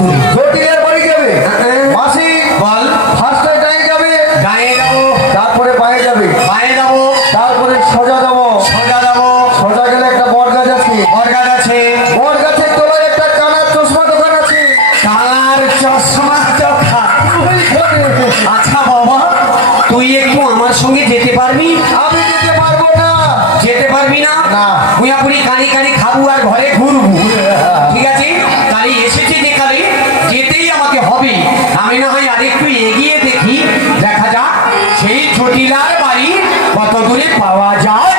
দূরে। জটিলের বাড়ি যাবে মাসি বল। ফার্স্ট ডাইনে যাবে, ডাইনে যাবো, তারপরে বাঁয়ে যাবে, বাঁয়ে যাবো, তারপরে সোজা যাবো, সোজা যাবো, সোজা গেলে একটা বট গাছ আছে, বরগাছ আছে, বট গাছের তলায় একটা কানার চশমা দোকান আছে। কালার চশমা চোখা। আচ্ছা বাবা, তুই একটু আমার সঙ্গে যেতে পারবি? আমি যেতে পারবো না। যেতে পারবি না? না। পুয়াপুরি কানি কানি খাবো আর ঘরে ঘুরবো, ঠিক আছে? কালি এসেছে যে কালি যেতেই আমাকে হবে। আমি না হয় আরেকটু এগিয়ে দেখি, দেখা যাক সেই জটিলার বাড়ি কত দূরে পাওয়া যায়।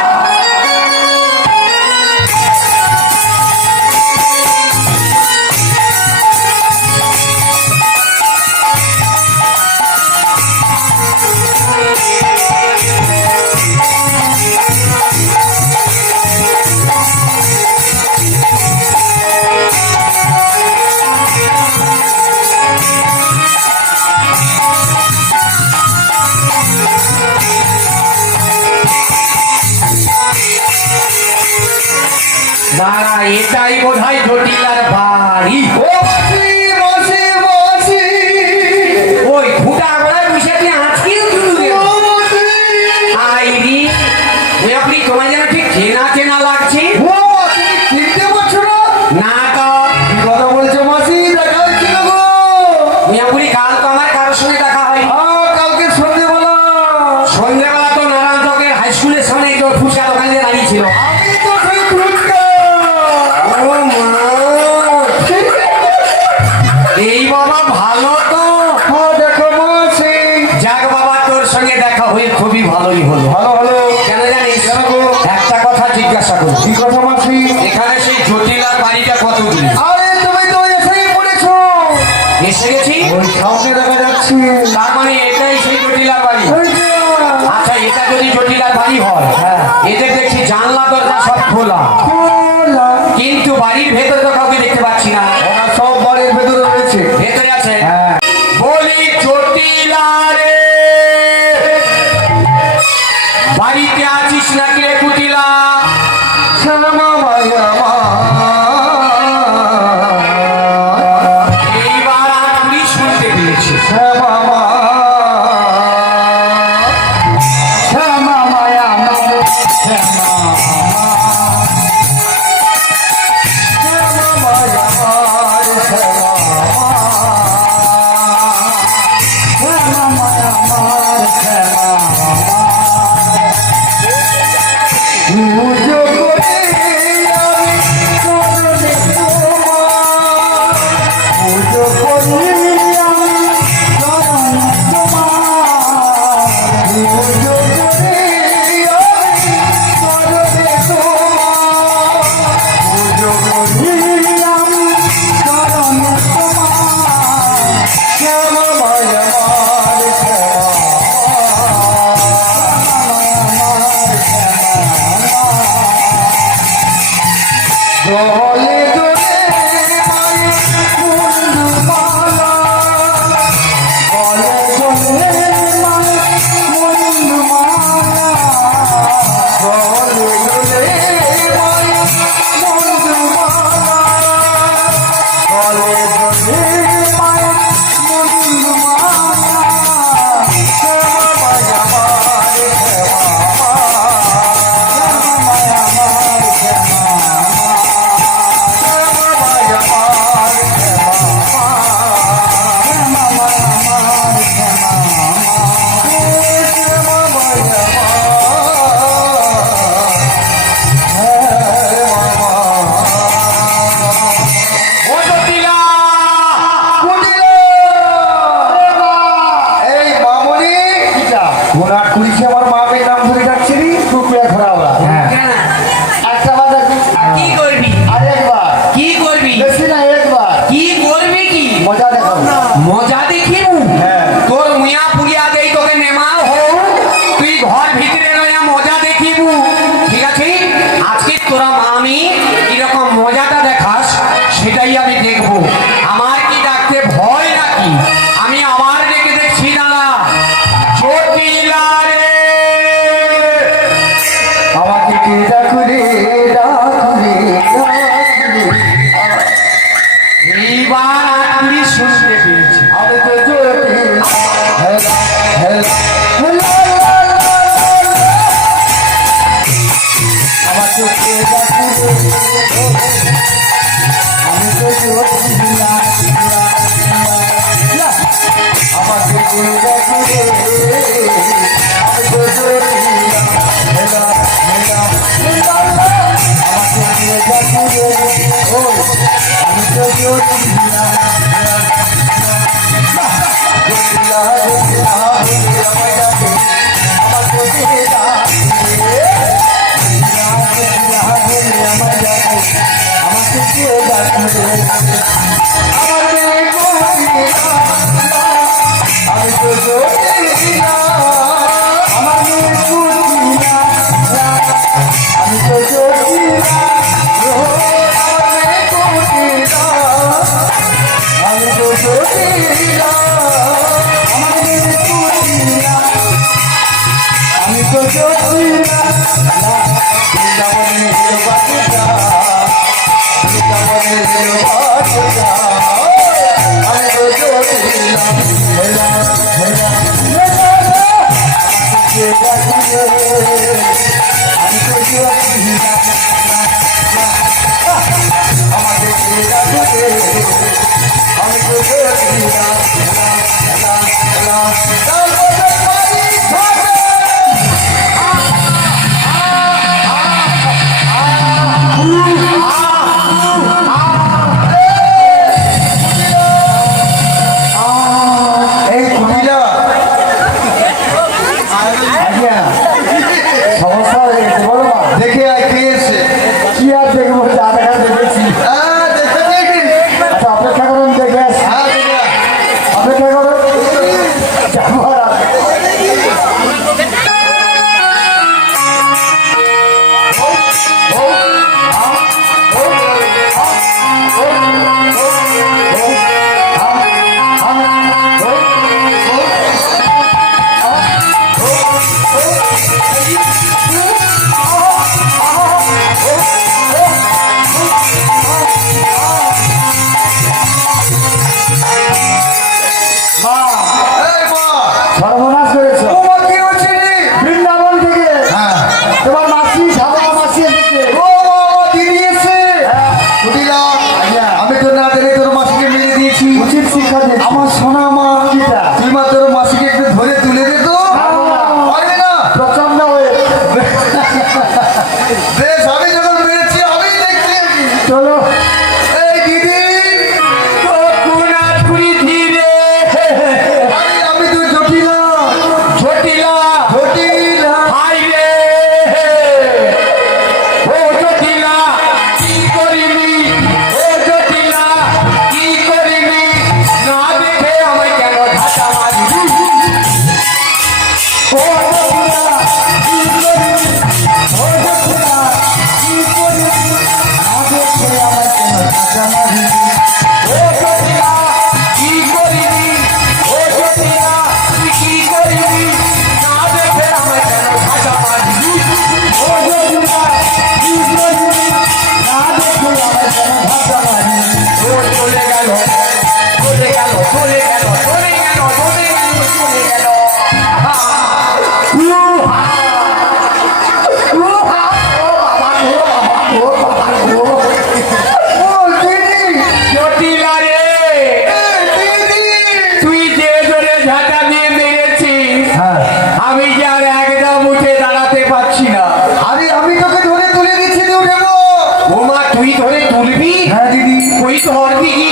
দাঁড়া, এটাই বোধহয় জটিলার বাড়ি। ও মাসি মাসি মাসি, ওই ফুটা গলায় বসে তুই আজকেও শুরু ও মাসি, আইরি আপনি তোমার যেন ঠিক চেনা চেনা লাগছে। ও মাসি, চিনতে পারছো না? না তো কি কথা বলছো মাসি? দেখা হচ্ছিল গো। মিয়াপুরি কাল তো আমার কারোর সঙ্গে দেখা হয়। কালকে সন্ধ্যেবেলা সন্ধ্যাবেলা তো নারায়ণ চকের হাই স্কুলের সামনে তো ফুচকা দোকানে দাঁড়িয়ে ছিল। আমি তো সেই ফুচকা। ও মা, এই বাবা ভালো তো। দেখো মাসি, যাক বাবা, তোর সঙ্গে দেখা হয়ে খুবই ভালোই হলো। ভালো ভালো। কেন জানিস? একটা কথা জিজ্ঞাসা করি। কি কথা মাসি? এখানে সেই জটিলার বাড়িটা কত দূরে? আরে তুমি তো এসেই পড়েছো, এসে গেছি। ওই সামনে দেখা যাচ্ছে। তার মানে এটাই সেই জটিলার বাড়ি। ওই যে, আচ্ছা, এটা যদি জটিলার বাড়ি হয়, এদের দেখছি জানলা দরজা সব খোলা, খোলা। কিন্তু বাড়ির ভেতরে তো কাউকে দেখতে পাচ্ছি না। ওরা সব বাড়ির ভেতরে রয়েছে। ভেতরে আছে? হ্যাঁ। বলি জটিলা রে, বাড়িতে আছিস নাকি রে কুটিলা? শ্যামা ভাই আমার, এইবার আমি শুনতে পেয়েছি। শ্যামা মা, শ্যামা মায়া আমার, শ্যামা মা, শ্যামা মায়া আমার, শ্যামা মা, শ্যামা মায়া আমার, শ্যামা মা। পুজো করে আমি চরণে তোমার, পুজো করে আমি চরণে তোমার, পুজো করে আমি চরণে তোমার, পুজো করে আমি চরণে তোমার, শ্যামা মায়া আমার, শ্যামা গলে গলে মায়ের কুন্ডু মালা, গলে গলে মায়ের কুন্ডু মালা, গলে গলে মায়ের কুন্ডু মালা, গলে গলে মায়ের কুন্ডু মালা, শ্যামা মায়া আমার, শ্যামা মায়া আমার, শ্যামা ও জটিলা, আমার মাপের নাম ধরে ডাকছিলি টুকরা খরা ওরা। কেন? একটা বাদ কি করবি? আরেকবার, কি করবি? বেশি না একবার কি করবি? কি মজা দেখাবো। মজা দেখিব? হ্যাঁ। তোর মুয়া পুরিয়া দেই তোকে নেমা হোক, তুই ঘর ভিতরে রইয়া মজা দেখিব, ঠিক আছে? আজকে তোরা মামি কিরকম মজাটা দেখাস সেটাই আমি দেখবো। আমার কি ডাকতে ভয় নাকি? আমি আবার ডেকে দেখছি, দাঁড়া। জটিলা রে, আমাকে কে ডাকুরে ডাকুরে ডাকুরে। এইবার আমি শিক্ষা দে আমার সোনা মা কিটা তুই মা তোর মাসিকে একটু ধরে তুলে দে তো পারবে না প্রচন্ড হয়ে বেশ আমি যখন বেড়েছি আমি দেখছি চলো এই দিদি আমি তো জটিলা জটিলা জটিলা হাই রে ও জটিলা কি করিনি ও জটিলা কি করিনি না দেখে আমায় কেন ধাক্কা মারলি ও জটিলা কি করিনি ও জটিলা কি করিনি না দেখে আমার কেন ধাক্কা মারলি ও জটিলা কি করিনি ও জটিলা তুই কি করিনি না দেখে আমায় কেন ধাক্কা মারলি ও জটিলা কি করিনি না দেখে আমার কেন ধাক্কা মারলি ও চলে গেল চলে গেল চলে গেল চলে গেল চলে গেল চলে গেল ও দিদি জটিলা রে দিদি তুই যে জোরে ঝাঁটা দিয়ে মেরেছিস হ্যাঁ আমি যে আর একদম উঠে দাঁড়াতে পারছি না আরে আমি তোকে ধরে তুলে দিচ্ছি তুই উঠেবো ও মা তুই ধরে তুলবি হ্যাঁ দিদি ওই ধরবি কি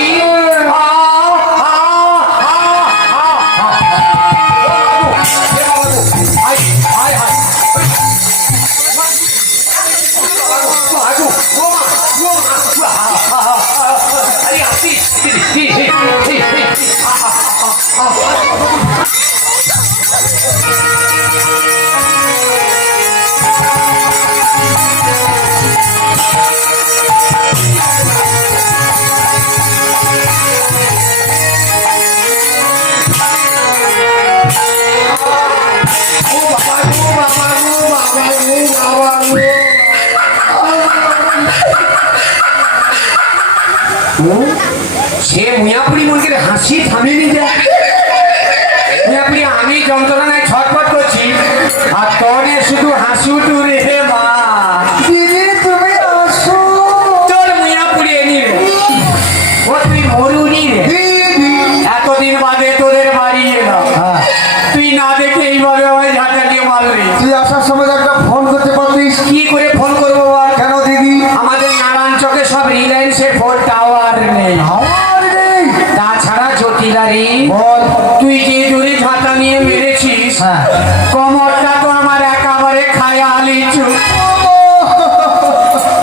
সে মুয়াপুরি মনকে হাসি থামিয়ে যায় মুয়াপুরি আমি যন্ত্রণায় ছটফট করছি আর তনে শুধু হাসি উঠু রে মা দিদি তুমি আসো তোর মুয়াপুরি এনি রে ও তুই মরুনি রে দিদি এতদিন বাদে তোদের বাড়ি এলাম হ্যাঁ তুই না দেখে এইভাবে আমায় ঝাঁটা দিয়ে মারলি তুই আসার সময় একটা ফোন করতে পারতিস কি করে ফোন করবো আর কেন দিদি আমাদের নারায়ণ চকে সব রিলায়েন্সের ফোন টাওয়ার নেই আমার নেই তাছাড়া জটিলারি বল তুই যে জোরে ঝাঁটা নিয়ে মেরেছিস হ্যাঁ কমরটা তো আমার একেবারে খায়ালি চুপ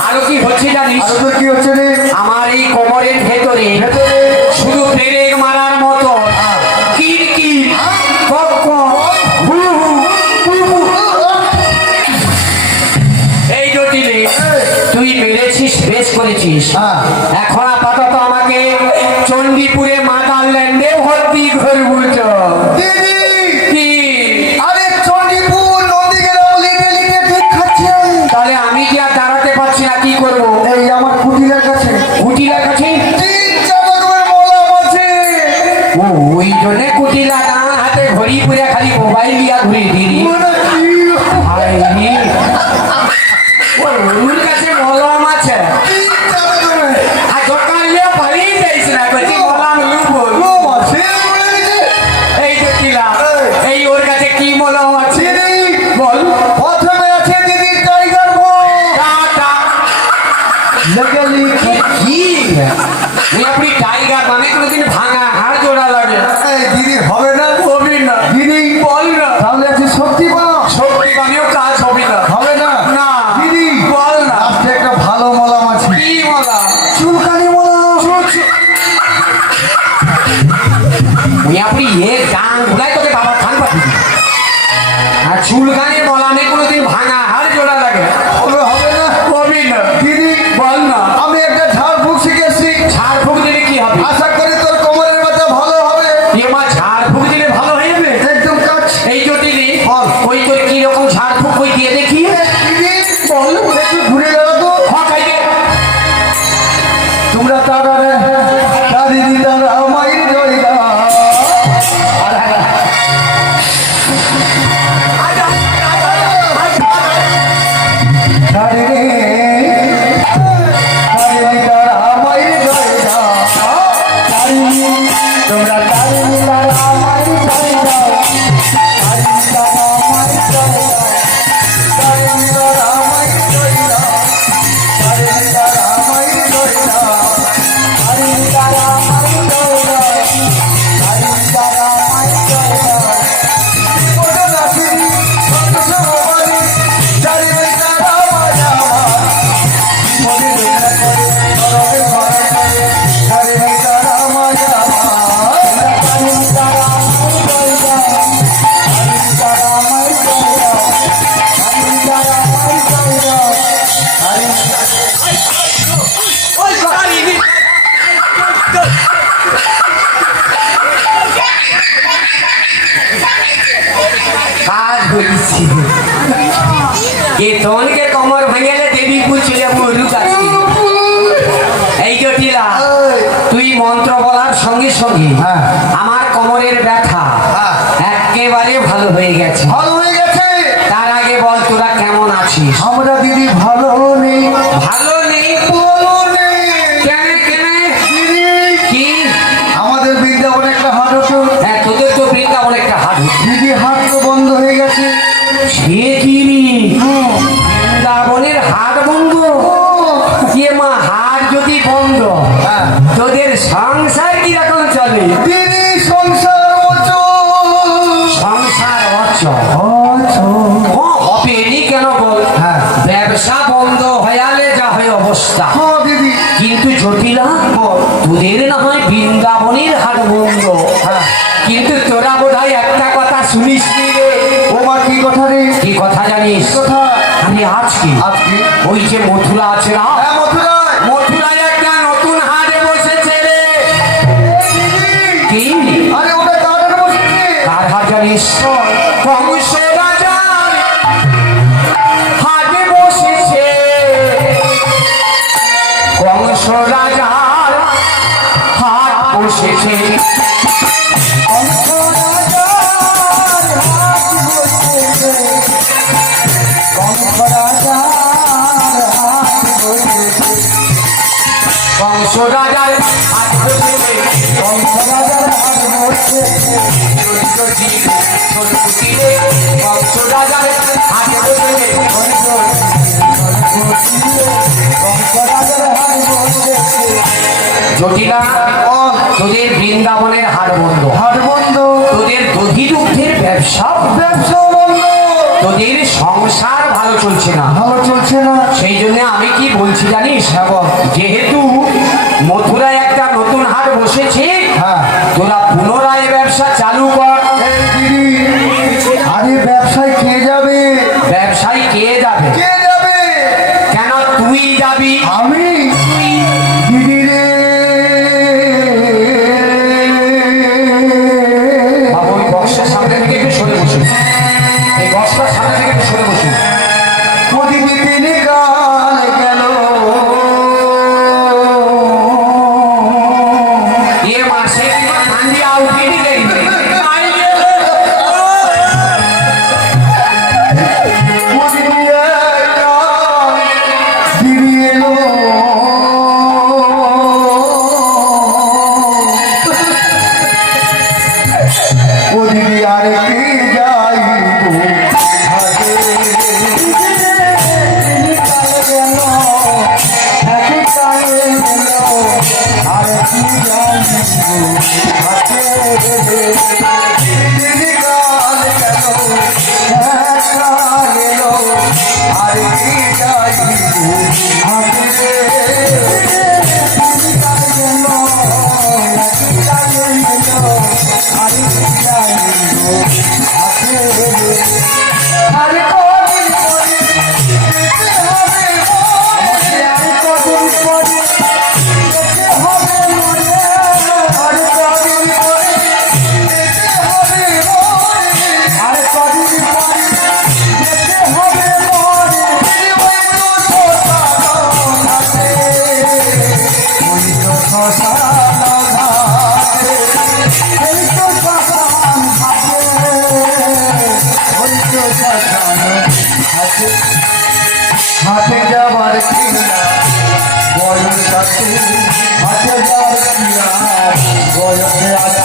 আরো কি হচ্ছে জানিস আর তোর কি হচ্ছে রে আমার এই কোমরের ভেতরে ভেতরে শুধু ব্রেক মারার মতো কিরকির কক কক, হু হু, হু হু। এই জটিলে তুই মেরেছিস বেশ করেছিস হ্যাঁ এখন আপাতত আমাকে চণ্ডীপুরে মাদারল্যান্ডে ভর্তি করবো তো দিদি কি আরে চণ্ডীপুর নন্দীগ্রাম লিটে লিটে ঠিক খাচ্ছে তাহলে আমি কি আর দাঁড়াতে পারছি না কি করবো এই আমার কুটিরের কাছে কুটিলার কাছে 3-4 রকমের মলম আছে ও ওই জন্য কুটিলা ডান হাতে ঘড়ি পুরে খালি মোবাইল দিয়া ঘুরে দিদি মনে কি হায়নি ওর কাছে মলম আছে 3-4 রকমের আর দোকান নিয়ে পালিয়ে যাইস না বলছি মলম লুবো মলম আছে বলে দিছে এই জটিলা এই ওর কাছে কি মলম আছে দিদি বল প্রথমে আছে দিদি টাইগার বল টাটা লেগেলি কি তুই আপনি টাইগার মানে কোনোদিন ভাঙা হাড় জোড়া লাগে এই দিদি হবে না হবে না দিদি বল না তাহলে আছে শক্তি পাও শক্তি বানিয়েও কাজ হবে না হবে না না দিদি বল না লাস্টে একটা ভালো মলম আছে কি বলা চুলকানি মলম তুই আপনি এ গান গুলাই তোকে বাবা খান পাঠিয়ে আর চুলকানি বলানে কোনোদিন ভাঙা হাড় জোড়া লাগে হবে হবে না হবে না দিদি বল না আমি একটা ঝাড় ফুঁক শিখেছি ঝাড় ফুঁক দিলে কি হবে আশা করি তোর কোমরের ব্যথা ভালো হবে এ মা ঝাড় ফুঁক দিলে ভালো হয়ে যাবে একদম কাজ এই জটিলি বল। ওই তোর কি রকম ঝাড় ফুঁক ওই দিয়ে দেখি দিদি বল একটু ঘুরে গেল তো খাইবে তোমরা তারা রে দিদি তারা মায়ের জয়গা তোমরা তারি মিলার আমায় করে দাও তারি মিলার আমায় করে দাও তারি মিলার আমায় করে দাও তারি মিলার আমায় করে দাও তারি মিলার আমায় করে দাও তারি মিলার আমায় করে দাও ওটা নাচিনি কত সবাই তারি মিলার আমায় আমার মনে বেলা করে গরমে ভরা করে তারি মিলার আমায় আমার তারি মিলার আমায় করে দাও তারি মিলার আমায় করে দাও তারি মিলার আমায় করে দাও তারি ওই সারি কাজ হয়েছি এ তোনকে কমর ভাঙেলে দেবী পুছিলে মরু কাছে এই জটিলা তুই মন্ত্র বলার সঙ্গে সঙ্গে হ্যাঁ। আমার কোমরের ব্যথা হ্যাঁ। একেবারে ভালো হয়ে গেছে ভালো হয়ে গেছে তার আগে বল তোরা কেমন আছিস আমরা দিদি ভালো নেই ভালো নেই ভালো নেই কেন কেন দিদি কি আমাদের বৃন্দাবনে একটা হাট হতো হ্যাঁ তোদের তো বৃন্দাবন একটা হাট দিদি হাট তো বন্ধ হয়ে গেছে সে কি রে? বৃন্দাবনের হাট বন্ধ কে মা হাট যদি বন্ধ হ্যাঁ। তোদের সংসার কিরকম চলে দিদি সংসার সংসার অচল অচল হবেনি কেন বল হ্যাঁ। ব্যবসা বন্ধ হয়ালে যা হয় অবস্থা হ্যাঁ দিদি কিন্তু জটিলা তোদের না হয় বৃন্দাবনের হাট বন্ধ হ্যাঁ। কিন্তু তোরা বোধহয় একটা কথা শুনিস নি রে ও মা কি কথা রে কি কথা জানিস কথা আমি আজকে আজকে ওই যে মথুরা আছে না হ্যাঁ মথুরায় মথুরায় একটা নতুন হাটে বসেছে রে কি আরে ওটা কার বসেছে কার হাট জানিস কংস রাজার হাটে বসেছে কংস রাজার হাট বসেছে কংস রাজার হাট বসেছে কংস রাজার হাট বসেছে কংস রাজার হাট বসেছে কংস রাজার হাট বসেছে কংস রাজার হাট বসেছে কংস রাজার হাট বসেছে জটিলা তোদের বৃন্দাবনের হাট বন্ধ হাট বন্ধ তোদের দধি দুগ্ধের ব্যবসা ব্যবসা বন্ধ তোদের সংসার ভালো চলছে না ভালো চলছে না সেই জন্য আমি কি বলছি জানিস যেহেতু মথুরায় একটা নতুন হাট বসেছে হ্যাঁ তোরা পুনরায় ব্যবসা চালু কর এই দিদি আরে ব্যবসায় কে যাবে ব্যবসায়ী কে যাবে কে যাবে কেন তুই যাবি আমি দিদি রে বাবু ওই বক্সের সামনে থেকে একটু সরে বসুন এই বক্সটার সামনে থেকে একটু সরে বসুন ও দিদি তিনি কাল গেল এ মাসে ঠান্ডি আউটি দিলে ও দিদি একটা দিদি এলো ও দিদি আর কে যাইব হাটে তিনি কাল গেল একই কালে গেল আর কি যাইব হাটে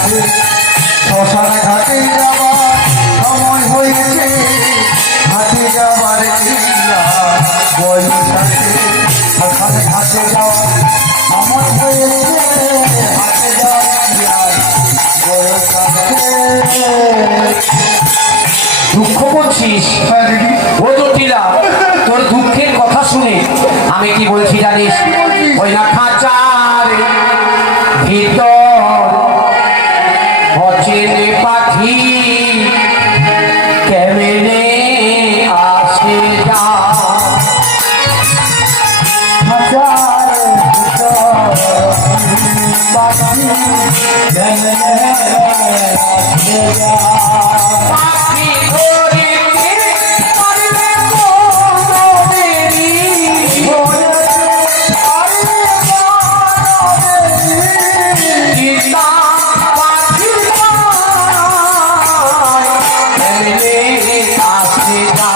ঘাটে শ্মশান ঘাটে যাবার সময় হয়েছে ঘাটে যাবার বৈশাখে শ্মশান ঘাটে যাওয়ার সময় হয়েছে ঘাটে যাওয়ার বৈশাখে। দুঃখ করছিস? হ্যাঁ দিদি, ও জটিলা, তোর দুঃখের কথা শুনে আমি কি বলছি জানিস? ওই না খাঁচার ভিতর অচেনে পাখি কেমনে আসে যা। হাজার পাখি পাখি ধরিতে পারবে কোনদিনই, চিন্তা পাখির পায় কেমনে আসে যা।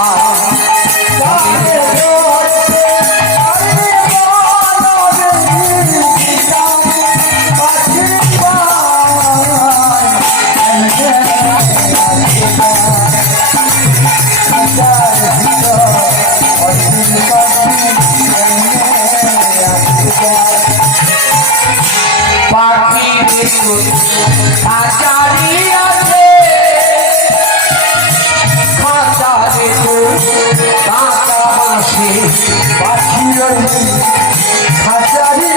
পাখি দেখুন খাঁচারি আছে, খাঁচা দেখুন কাঁচা বাঁশে পাখির হাজারি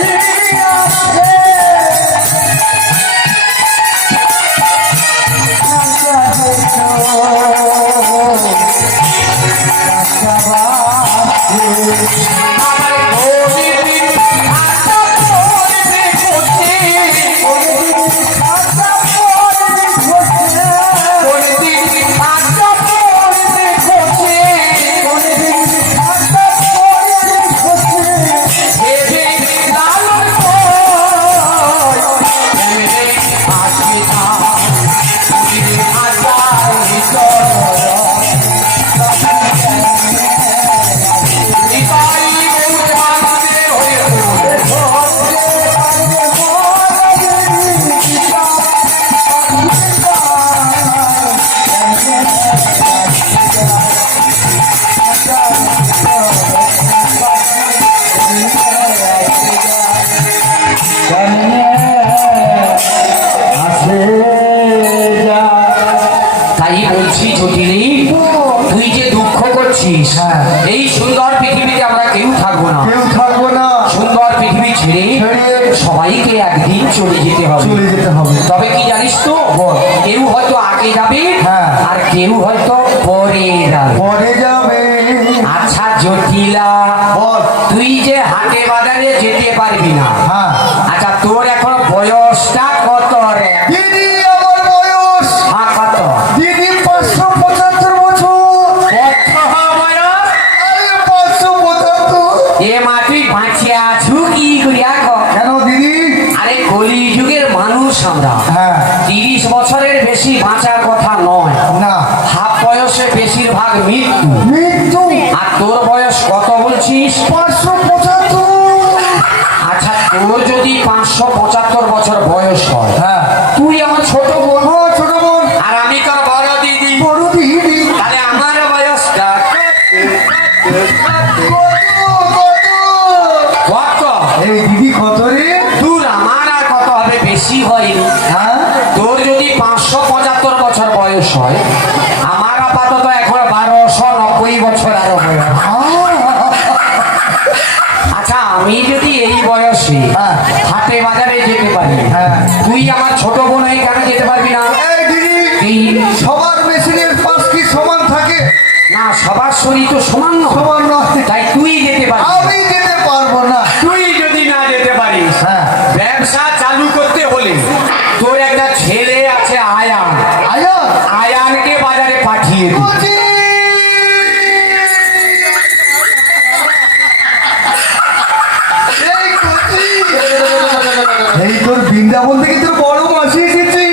আছে আমার গরিবী খাঁচা পড়বে কোথে, কোনদিন খাঁচা পড়বে কোথে, ভেবে লালন কর কেমনে আসে যা। খাঁচার ভিতর নিতাই বলতে বাঁধতে হয়ে তাই বলছি জটিলি, তুই যে দুঃখ করছিস, হ্যাঁ। এই সুন্দর পৃথিবীতে আমরা কেউ থাকবো না। কেউ থাকবো না, সুন্দর পৃথিবী ছেড়ে ছেড়ে সবাইকে একদিন চলে যেতে হবে। চলে যেতে হবে। তবে কি জানিস তো, কেউ হয়তো আগে যাবে, হ্যাঁ। আর কেউ হয়তো পরে যাবে। পরে যাবে। আচ্ছা জটিলা, বল। তুই যে হাটে বাজারে যেতে পারবি না, হ্যাঁ আচ্ছা তোর এখন বয়সটা কত রে? দিদি, আমার বয়স হ্যাঁ কত? দিদি 575 বছর। কত বয়স? আরে 575। এ মা তুই বাঁচিয়ে আছু কি করিয়া ক? কেন দিদি? আরে কলি যুগের মানুষ আমরা, হ্যাঁ 30 বছরের বেশি বাঁচার কথা নয়। না, হাফ বয়সে বেশিরভাগ মৃত্যু। মৃত্যু। আর তোর বয়স কত বলছিস? 575। আচ্ছা তোর যদি 575 বছর বয়স হয়, হ্যাঁ তুই আমার ছোট বোন ও ছোট বোন, আর আমি তোর বড় দিদি, বড় দিদি। তাহলে আমার বয়সটা কত? এই দিদি কত রে? তোর আমার আর কত হবে, বেশি হয়নি। হ্যাঁ তোর যদি 575 বছর বয়স হয়, আমার আপাতত এখন 1290 বছর আরো বয়স। আচ্ছা আমি যদি এই বয়সে হ্যাঁ। হাটে বাজারে যেতে পারি, হ্যাঁ। তুই আমার ছোট বোন হয়ে কেন যেতে পারবি না? এই দিদি, কি? সবার মেশিনের পাশ কি সমান থাকে? না, সবার শরীর তো সমান নয়। সমান নয়। তাই তুই যেতে পারবি। আমি যেতে পারবো না। তুই যদি না যেতে পারিস, হ্যাঁ। ব্যবসা চালু করতে হলে তোর একটা ছেলে আছে আয়ান, আয়া আয়ানকে বাজারে পাঠিয়ে দে। বুঝি। এই বুঝি। এই তোর বৃন্দাবন থেকে তোর বড় মাসি এসেছে।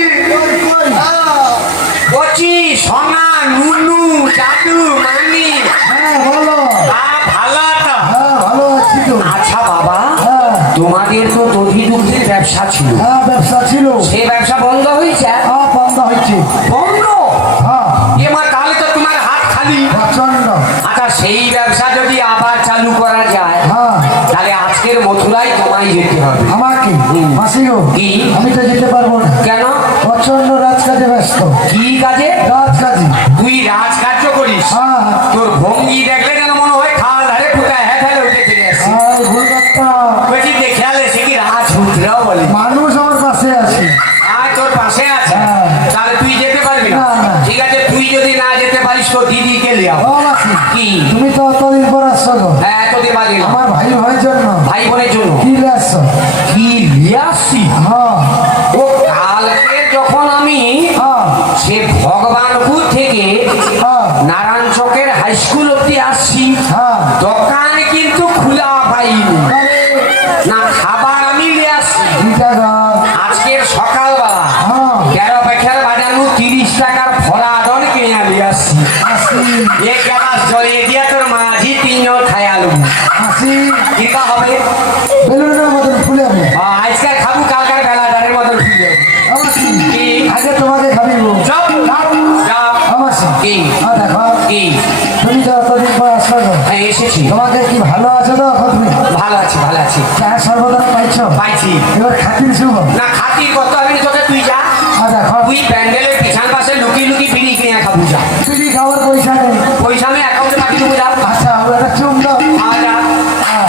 কচি সোনা নুনু জাদু মানি হ্যাঁ বলো। ভালো তো কি? আমি তো যেতে পারবো না, কেন? প্রচন্ড রাজকাজে ব্যস্ত। কি কাজে? রাজকাজে। তুই রাজকার্য করিস? হ্যাঁ। তোর ভঙ্গি দেখলে যেন মনে হয় খাল ধারে ফুটা হ্যাঁ ফেলে উঠে ফিরে আসছে। আর ভুল কথা, বলছি দেখে আলে সে কি রাজপুত্রাও বলে। মানুষ আমার পাশে আছে। আর তোর পাশে আছে, হ্যাঁ। তাহলে তুই যেতে পারবি না? না, না। ঠিক আছে, তুই যদি না যেতে পারিস তো দিদিকে লিয়া। ও মাসি, কি? তুমি তো অতদিন পর আসছো গো। হ্যাঁ, এতদিন বাজে না। আমার ভাই ভাইয়ের জন্য ভাই বোনের জন্য কি নিয়ে আসছো? কি লিয়ে আসছি? হ্যাঁ ও কালকে যখন আমি হ্যাঁ সে ভগবানপুর থেকে হ্যাঁ নারায়ণ চকের হাই স্কুল অব্দি আসছি, হ্যাঁ। দোকান কিন্তু খোলা পাইনি। না খাবার আমি নিয়ে আসছি। দুইটা গাছ। আজকের সকালবেলা হ্যাঁ। 13 পেখার বাজানো 30 টাকার ফলাডন কিনে নিয়ে আসছি। মাসি এক গ্লাস জলে দিয়া তোর মাঝি 3 জন খাই আলু। মাসি, কিতা হবে? বেলুনের মতন ফুলে আমি। আজকাল খাবো, কালকার বেলাদারের মতন ফিরে ও মাসি, কি? আগে তোমাকে খাবিব। যাও যাও। ও মাসি, কি? দেখো কি? তুমি তো অতদিন পর আসছো গো। হ্যাঁ, এসেছি। তোমাকে কি ভালো আছো তো এখন তুমি? ভালো আছি, ভালো আছি। চা সর্বদানা পাইছো? পাইছি। এবার খাতির শুভ। না খাতির করতে হবে না তোকে, তুই যা। দেখো তুই প্যান্ডেলের পিছন পাশে লুকি লুকি বিড়ি কিনে খাবো, যা। বিড়ি খাওয়ার পয়সা নেই। পয়সা আমি অ্যাকাউন্টে পাঠিয়ে দেবো, যা। আচ্ছা, ও একটা চুম দাও। যা। হ্যাঁ।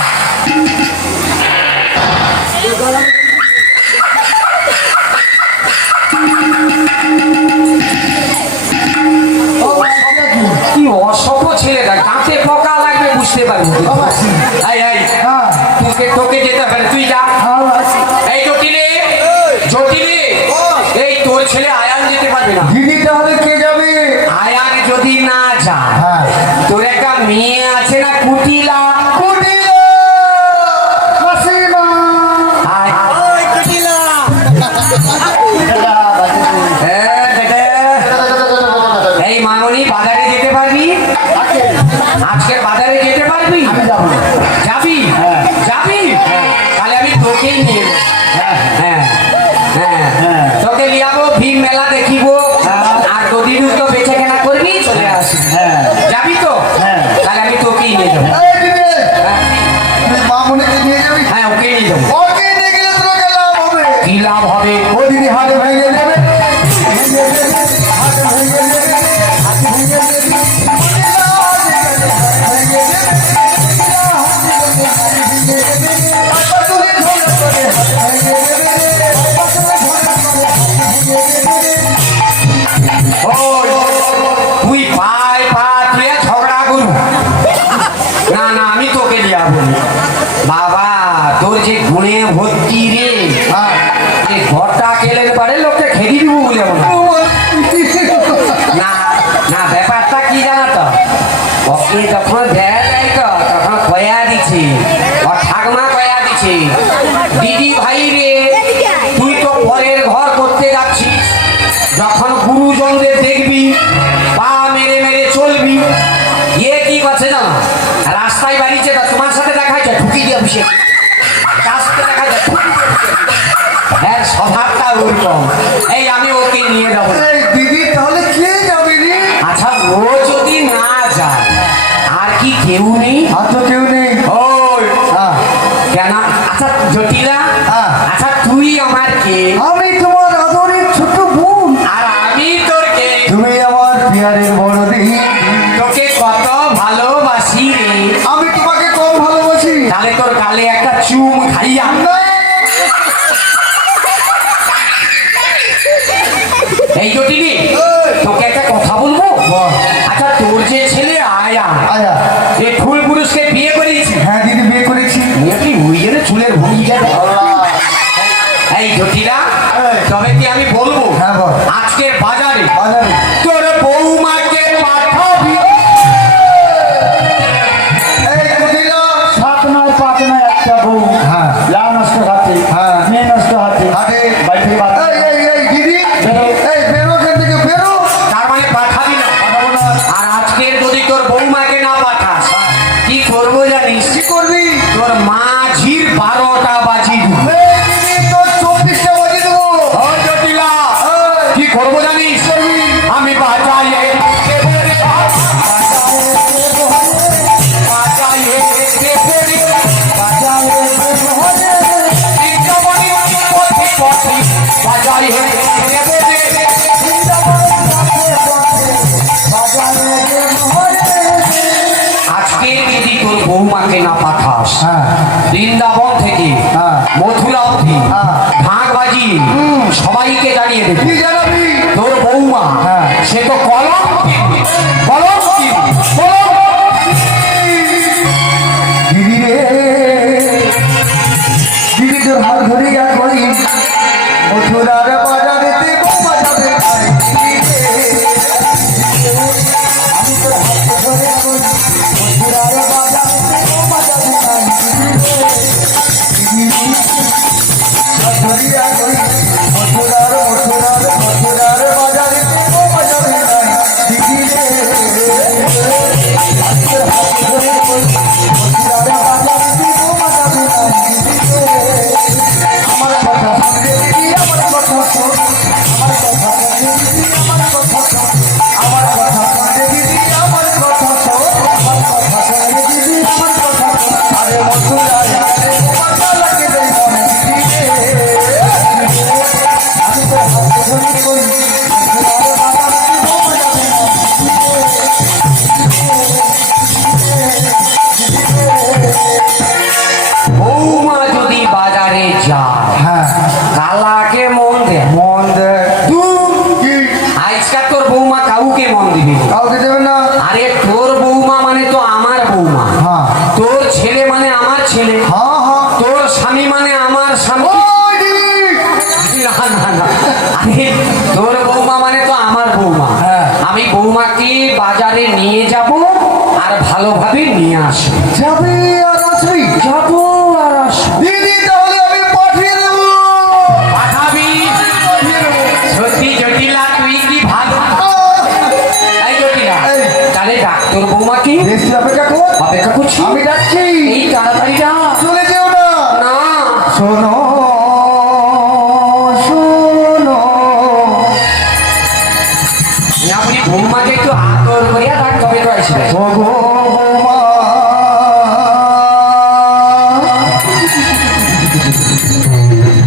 ও মাসি, কি অসভ্য ছেলেটা, দাঁতে পোকা লাগবে বুঝতে পারবি। ও মাসি, এই এই হ্যাঁ তোকে যেতে হবে না, তুই যা। হ্যাঁ মাসি। এই জটিলে, জটিলে, এই তোর ছেলে আয়ান যেতে পারবে না। দিদি তাহলে কে যাবে? আয়ান যদি না যায়, হ্যাঁ। তোর একটা মেয়ে আছে না কুটিলা, কুটিলা মাসিমা। আয়। এই মামনি বাজারে যেতে পারবি? আজকে বাজারে যেতে পারবি? আমি যাবো। যাবি? হ্যাঁ। যাবি? তাহলে আমি তোকেই নিয়ে নেবো। হ্যাঁ হ্যাঁ হ্যাঁ হ্যাঁ। তোকে লিয়াবো, ভীম মেলা দেখিব, আর নদীর তো বেচে কেনা করবি, চলে আসবি। হ্যাঁ। যাবি তো? হ্যাঁ। তাহলে আমি তোকেই নিয়ে যাবো। এই দিদি, হ্যাঁ, তুই মামুনিকে নিয়ে যাবি? হ্যাঁ, ওকে নিয়ে যাবো। ওকে নিয়ে গেলে তোর কি লাভ হবে? কি লাভ হবে? ও দিদি হাতে ভেঙে যাবে, হাতে ভেঙে যাবে, হাতে ভেঙে যাবে। ওই, তুই পায় পা তুই ঝগড়া করু। না না, আমি তোকে লিয়াবো। বাবা তোর যে গুণে ভর্তি রে, এই ঘরটা কেলে পারে লোককে খেয়ে দিব বলে মনে হয়। না না, ব্যাপারটা কি জানা তো, ওকে যখন দেয় দেয় তো তখন কয়া দিছে, ওর ঠাকমা কয়া দিছে, দিদি ভাই রে তুই তো পরের ঘর করতে যাচ্ছিস, যখন গুরুজনদের দেখবি পা মেরে মেরে চলবি। এ কি করছে জানো, রাস্তায় বাড়িছে তা তোমার সাথে দেখা যাচ্ছে ঢুকি দিয়ে বসে, কার সাথে দেখা যাচ্ছে ঢুকি দিয়ে বসে। হ্যাঁ, স্বভাবটা ওরকম। এই আমি ওকে নিয়ে যাবো। এই দিদি তাহলে কে যাবে রে? আচ্ছা ও যদি না যায়, আর কি কেউ নেই? আর তো কেউ নেই। ওই হ্যাঁ। কেন? আচ্ছা জটিলা, হ্যাঁ। আচ্ছা তুই আমার কে, আমি তোমার আদরের ছোট বোন। আর আমি তোর কে? তুমি আমার পিয়ারের বড়দি। তোকে কত ভালোবাসি রে, আমি তোমাকে কম ভালোবাসি। তাহলে তোর গালে একটা চুম খাইয়া। এই জটিলি, তোকে একটা কথা বলবো। বল। আচ্ছা তোর যে ছেলে আয়া, আয়া। এই ফুল পুরুষকে বিয়ে করেছি, হ্যাঁ দিদি, বিয়ে করেছি। কি ওই জন্য চুলের ভঙ্গিটা দেখ। এই জটিলা, তবে কি আমি বলবো, হ্যাঁ, বল। আজকের বাজারে বাজারে। তোর বৌমাকে পাঠাবি। এই কুটিলা। 7 নয় 5 নয় একটা বউ, হ্যাঁ। লাউ নষ্ট হাতে, হ্যাঁ। মেয়ে নষ্ট হাতে, হাতে। বাড়ি থেকে বাদ এই এই এই দিদি, এই বেরো এখান থেকে, বেরো। তার মানে পাঠাবি না। পাঠাবো না। আর আজকের যদি তোর বৌমাকে না পাঠাস, কি করবো জানিস? কি করবি? তোর মাঝির 12টা বাজি দিব। এই দিদি, তোর 24টা বাজিয়ে দেবো। ও জটিলা, কি করবো জানিস? আমি বাজাইয়ে দেবো রে, বাজাইয়ে দেবো রে, বাজারে বের হয়ে। বিজ্ঞাপনী পথে সবাইকে জানিয়ে দেবো কি জানাবি? তোর বৌমা হ্যাঁ। সে তো কলম দিদি রে, দিদি তোর হাত ধরে করি মথুরার বাজারেতে বোমা যাবে ভাই। দিদি রে, আমি তোর হাত ধরে করি মথুরার বাজারেতে বোমা যাবে ভাই। দিদি রে, দিদি হাত ধরিয়া করি মথুরার বাজারেতে বোমা যাবে ভাই। দিদি রে, আমি তোর হাত ধরে করি মথুরার বাজারেতে বোমা যাবে ভাই। দিদি রে, আমার কথা শুনলে দিদি, আমার কথা শোন, আমার কথা শুনলে দিদি, আমার কথা শোন, আমার কথা শুনলে দিদি, আমার কথা শোন, আমার কথা শুনলে দিদি, আমার কথা শোন। আরে মথুরায় গেলে বোমাটা লাগে দেয় মনে। দিদি রে, আমি তো হাত ধরে করি মথুরার বাজারেতে বোমা যাবে না। বৌমা যদি বাজারে যায় হ্যাঁ, কালাকে মন দে মন দে। কি? আজকাল তোর বৌমা কাউকে মন দিবি না। কাউকে দেবে না? আরে তোর বৌমা মানে তো আমার বৌমা, হ্যাঁ। তোর ছেলে মানে আমার ছেলে, হ্যাঁ, হ্যাঁ। তোর স্বামী মানে আমার স্বামী। ওই দিদি! না না না, আরে তোর বৌমা মানে তো আমার বৌমা। হ্যাঁ। আমি বৌমাকে বাজারে নিয়ে যাব আর ভালোভাবে নিয়ে আসবো। যাবি আর আসবি? যাবো আর আসবো। দিদি, তাহলে আমি পাঠিয়ে দেবো। পাঠাবি? পাঠিয়ে দেবো। সত্যি জটিলা, তুই কি ভালো। এই জটিলা, এই। তাহলে ডাক্তার বৌমাকে দেখছি, অপেক্ষা কর। অপেক্ষা করছি। আমি যাচ্ছি। এই তাড়াতাড়ি যা। চলে যেও না। না, শোনো, শোনো। আপনি বৌমাকে একটু আদর করিয়া ডাক্তার হবে তো আসবে। ও গো বৌমা,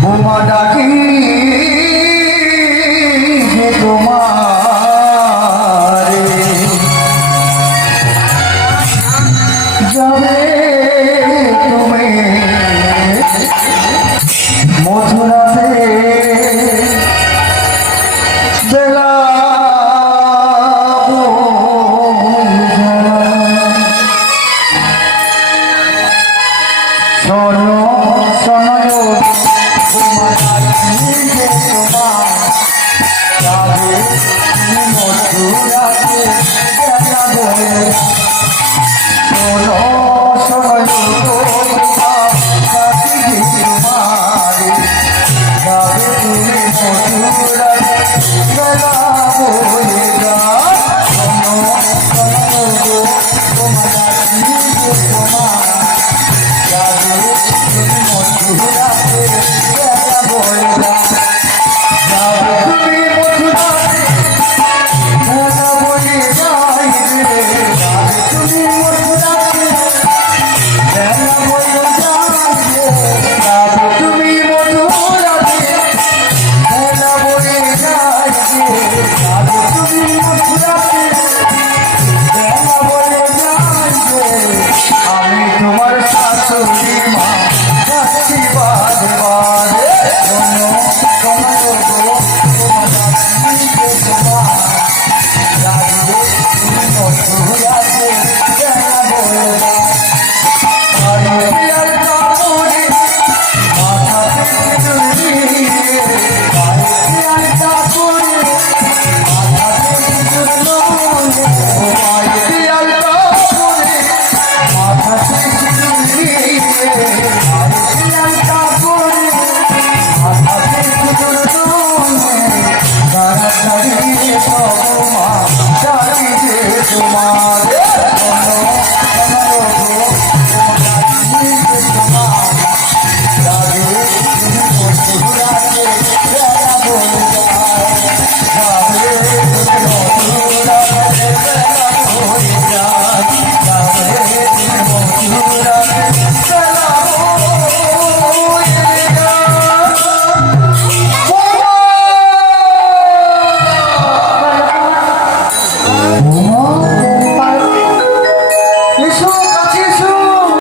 বৌমা ডাকি যে তোমারে যাবে তুমি মথুরাতে বেলা